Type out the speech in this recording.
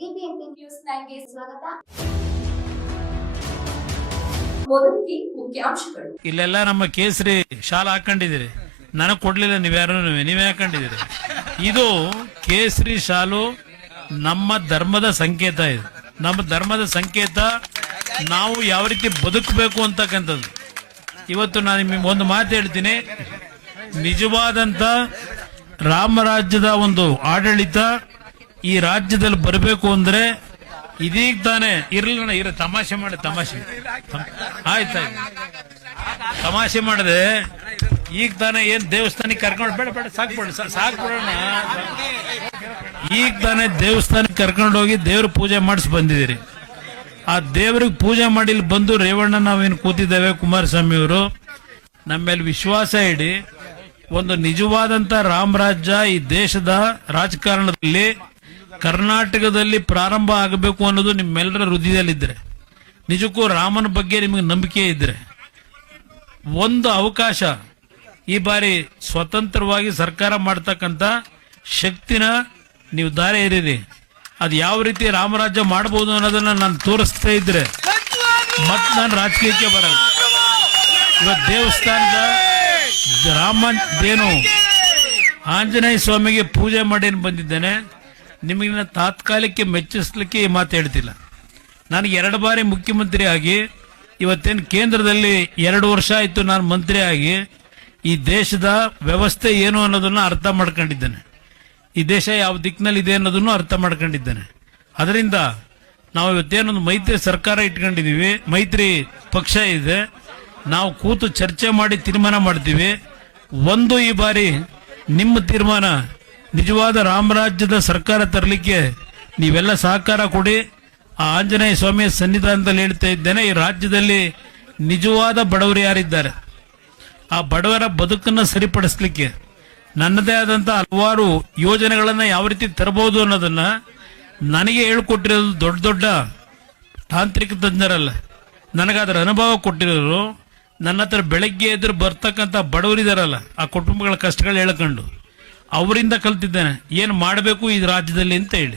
BBMP news 9ಗೆ ಸ್ವಾಗತ. ಮೊದಲಿಗೆ ಮುಖ್ಯಾಂಶಗಳು. ಇಲ್ಲೆಲ್ಲ ನಮ್ಮ ಕೇಸರಿ ಶಾಲ ಹಾಕೊಂಡಿದ್ದೀರಿ, ನನಗೆ ಕೊಡ್ಲಿಲ್ಲ. ನೀವೇ ಹಾಕೊಂಡಿದ್ದೀರಿ. ಇದು ಕೇಸರಿ ಶಾಲು ನಮ್ಮ ಧರ್ಮದ ಸಂಕೇತ. ಇದು ನಮ್ಮ ಧರ್ಮದ ಸಂಕೇತ. ನಾವು ಯಾವ ರೀತಿ ಬದುಕಬೇಕು ಅಂತಕ್ಕಂಥದ್ದು. ಇವತ್ತು ನಾನು ನಿಮಗೆ ಒಂದು ಮಾತು ಹೇಳ್ತೀನಿ. ನಿಜವಾದಂತ ರಾಮರಾಜ್ಯದ ಒಂದು ಆಡಳಿತ ಈ ರಾಜ್ಯದಲ್ಲಿ ಬರಬೇಕು ಅಂದ್ರೆ ಇದೀಗ ತಾನೇ ಇರಲಿಲ್ಲ. ತಮಾಷೆ ಆಯ್ತಾಯ್ತು, ತಮಾಷೆ ಮಾಡದೆ ಈಗ ತಾನೇ ಏನ್ ದೇವಸ್ಥಾನಕ್ಕೆ ಕರ್ಕೊಂಡು ಬೇಡ ಸಾಕ್ಬಿಡೋಣ. ಈಗ ತಾನೇ ದೇವಸ್ಥಾನಕ್ಕೆ ಕರ್ಕೊಂಡು ಹೋಗಿ ದೇವ್ರ ಪೂಜೆ ಮಾಡಿಸಿ ಬಂದಿದ್ದೀರಿ. ಆ ದೇವ್ರಿಗೆ ಪೂಜೆ ಮಾಡಿ ಬಂದು ರೇವಣ್ಣ ನಾವೇನು ಕೂತಿದ್ದೇವೆ, ಕುಮಾರಸ್ವಾಮಿ ಅವರು ನಮ್ಮ ಮೇಲೆ ವಿಶ್ವಾಸ ಇಡಿ. ಒಂದು ನಿಜವಾದಂತ ರಾಮರಾಜ್ಯ ಈ ದೇಶದ ರಾಜಕಾರಣದಲ್ಲಿ ಕರ್ನಾಟಕದಲ್ಲಿ ಪ್ರಾರಂಭ ಆಗಬೇಕು ಅನ್ನೋದು ನಿಮ್ಮೆಲ್ಲರ ಹೃದಯದಲ್ಲಿದ್ರೆ, ನಿಜಕ್ಕೂ ರಾಮನ ಬಗ್ಗೆ ನಿಮಗೆ ನಂಬಿಕೆ ಇದ್ರೆ ಒಂದು ಅವಕಾಶ ಈ ಬಾರಿ ಸ್ವತಂತ್ರವಾಗಿ ಸರ್ಕಾರ ಮಾಡ್ತಕ್ಕಂಥ ಶಕ್ತಿನ ನೀವು ದಾರಿ ಎರೀರಿ. ಅದು ಯಾವ ರೀತಿ ರಾಮರಾಜ್ಯ ಮಾಡಬಹುದು ಅನ್ನೋದನ್ನ ನಾನು ತೋರಿಸ್ತಾ ಇದ್ರೆ ಮತ್ತೆ ನಾನು ರಾಜಕೀಯಕ್ಕೆ ಬರಲ್ಲ. ಇವತ್ತು ದೇವಸ್ಥಾನದ ರಾಮದೇನು ಆಂಜನೇಯ ಸ್ವಾಮಿಗೆ ಪೂಜೆ ಮಾಡಿ ಬಂದಿದ್ದೇನೆ. ನಿಮಗಿನ ತಾತ್ಕಾಲಿಕ ಮೆಚ್ಚಿಸ್ಲಿಕ್ಕೆ ಈ ಮಾತು ಹೇಳ್ತಿಲ್ಲ. ನನಗೆ 2 ಬಾರಿ ಮುಖ್ಯಮಂತ್ರಿ ಆಗಿ ಇವತ್ತೇನು ಕೇಂದ್ರದಲ್ಲಿ 2 ವರ್ಷ ಆಯಿತು ನಾನು ಮಂತ್ರಿ ಆಗಿ ಈ ದೇಶದ ವ್ಯವಸ್ಥೆ ಏನು ಅನ್ನೋದನ್ನ ಅರ್ಥ ಮಾಡ್ಕೊಂಡಿದ್ದೇನೆ. ಈ ದೇಶ ಯಾವ ದಿಕ್ಕಿನಲ್ಲಿ ಇದೆ ಅನ್ನೋದನ್ನು ಅರ್ಥ ಮಾಡ್ಕೊಂಡಿದ್ದೇನೆ. ಅದರಿಂದ ನಾವು ಇವತ್ತೇನೊಂದು ಮೈತ್ರಿ ಸರ್ಕಾರ ಇಟ್ಕೊಂಡಿದೀವಿ, ಮೈತ್ರಿ ಪಕ್ಷ ಇದೆ. ನಾವು ಕೂತು ಚರ್ಚೆ ಮಾಡಿ ತೀರ್ಮಾನ ಮಾಡ್ತೀವಿ. ಒಂದು ಈ ಬಾರಿ ನಿಮ್ಮ ತೀರ್ಮಾನ ನಿಜವಾದ ರಾಮರಾಜ್ಯದ ಸರ್ಕಾರ ತರಲಿಕ್ಕೆ ನೀವೆಲ್ಲ ಸಹಕಾರ ಕೊಡಿ. ಆ ಆಂಜನೇಯ ಸ್ವಾಮಿಯ ಸನ್ನಿಧಾನದಲ್ಲಿ ಹೇಳ್ತಾ ಇದ್ದೇನೆ, ಈ ರಾಜ್ಯದಲ್ಲಿ ನಿಜವಾದ ಬಡವರು ಯಾರಿದ್ದಾರೆ ಆ ಬಡವರ ಬದುಕನ್ನು ಸರಿಪಡಿಸ್ಲಿಕ್ಕೆ ನನ್ನದೇ ಆದಂತ ಹಲವಾರು ಯೋಜನೆಗಳನ್ನ ಯಾವ ರೀತಿ ತರಬಹುದು ಅನ್ನೋದನ್ನ ನನಗೆ ಹೇಳ್ಕೊಟ್ಟಿರೋದು ದೊಡ್ಡ ದೊಡ್ಡ ತಾಂತ್ರಿಕ ತಜ್ಞರಲ್ಲ, ನನಗಾದ್ರ ಅನುಭವ ಕೊಟ್ಟಿರೋರು. ನನ್ನ ಹತ್ರ ಬೆಳಗ್ಗೆ ಎದುರು ಬರ್ತಕ್ಕಂಥ ಬಡವರಿದಾರಲ್ಲ, ಆ ಕುಟುಂಬಗಳ ಕಷ್ಟಗಳು ಹೇಳ್ಕೊಂಡು ಅವರಿಂದ ಕಲ್ತಿದ್ದೇನೆ ಏನು ಮಾಡಬೇಕು ಈ ರಾಜ್ಯದಲ್ಲಿ ಅಂತ ಹೇಳಿ.